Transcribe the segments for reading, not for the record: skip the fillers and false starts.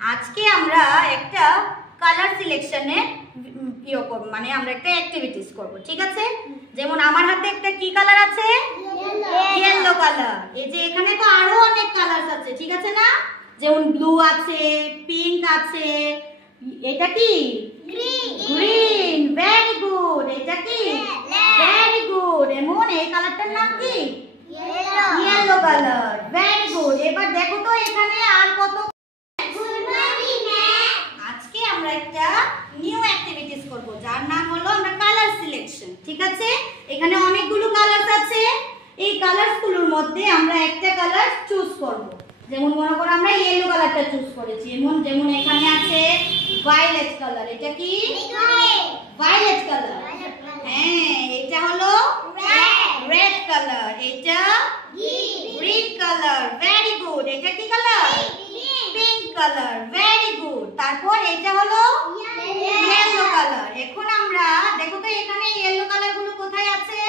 আজকে আমরা একটা কালার সিলেকশনে মানে আমরা একটা অ্যাক্টিভিটিস করব, ঠিক আছে? যেমন আমার হাতে একটা কি কালার আছে? Yellow colour. এই যে এখানে তো আরো অনেক কালার আছে, ঠিক আছে না? যেমন ব্লু আছে, পিঙ্ক আছে, এটা কি গ্রিন, ভেরি গুড। এটা কি ভেরি গুড। এমন এই কালারটার নাম কি? Yellow colour, very good. এবার দেখো তো এখানে আর কত। আজকে আমরা একটা নিউ অ্যাক্টিভিটিস করব যার নাম হলো আমরা কালার সিলেকশন, ঠিক আছে? এখানে অনেকগুলো কালারস আছে। এই কালারসগুলোর মধ্যে আমরা একটা কালার চুজ করব। যেমন মনে করো আমরা ইয়েলো কালারটা চুজ করেছি। যেমন এখানে আছে ভায়োলেট কালার। এটা কি ভায়োলেট কালার। হ্যাঁ, এটা হলো রেড কালার। এটা গ্রিন কালার, ভেরি গুড। এটা কি colour? Pink colour, very good. তারপর এটা হলো ইয়েলো কালার। এখন আমরা দেখো তো এখানে ইয়েলো কালার গুলো কোথায় আছে?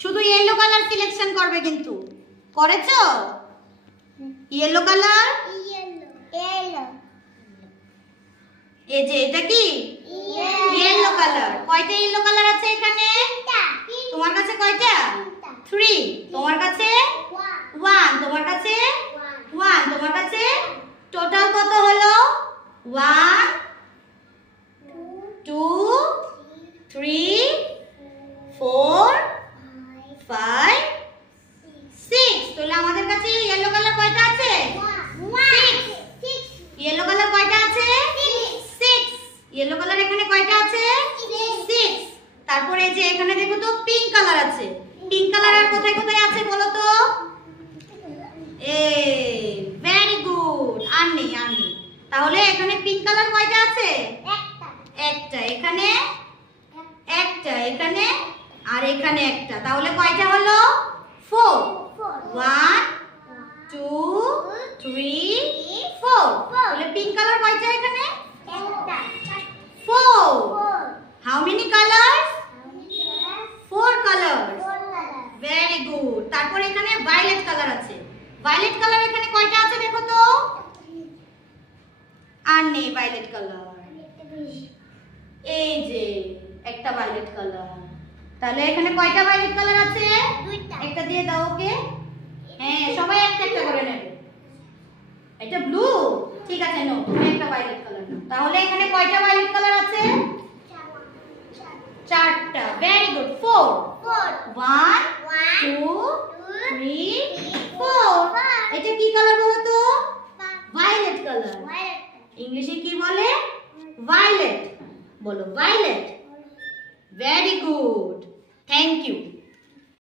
শুধু ইয়েলো কালার সিলেকশন করবে, কিন্তু করেছো? ইয়েলো কালার, এই যে এটা কি ইয়েলো কালার। কয়টা ইয়েলো কালার আছে এখানে? তোমার কাছে কয়টা? 3। তোমার কাছে 1। তোমার কাছে 1। তোমার কাছে টোটাল কত হলো? 1 2 3 4 5 6। তাহলে আমাদের কাছে ইয়েলো কালার কয়টা আছে? 6। ইয়েলো কালার কয়টা আছে? 6। ইয়েলো কালার এখানে কয়টা আছে? 6। তারপরে এই যে এখানে দেখো তো পিঙ্ক কালার আছে। পিঙ্ক কালার আর কোথায় কোথায় আছে বলো তো? Very good. আর নেই। তাহলে এখানে পিঙ্ক কালার কয়টা আছে? একটা। এখানে একটা, এখানে আর এখানে একটা। তাহলে কয়টা হলো? 4। 1 2 3 4। তাহলে পিঙ্ক কালার কয়টা এখানে? 4। How many colours? 4 colours. Very good. তারপর এখানে ভায়োলেট কালার আছে। ভায়োলেট কালার এখানে কয়টা আছে দেখো তো? আর নেই ভায়োলেট কালার। এই যে একটা ভায়োলেট কালার। তাহলে এখানে কয়টা ভায়োলেট কালার আছে? একটা দিয়ে দাও ওকে। হ্যাঁ, সবাই একটা একটা করে নেবে। এটা ব্লু, ঠিক আছে। নাও তুমি একটা ভায়োলেট কালার নাও। তাহলে এখানে কয়টা ভায়োলেট কালার আছে? 4টা। Very good. 4 1 2 3 4। এটা কি কালার বলো তো? Violet colour. ইংলিশে কি বলে? ভায়োলেট বলো। Violet. Very good, thank you.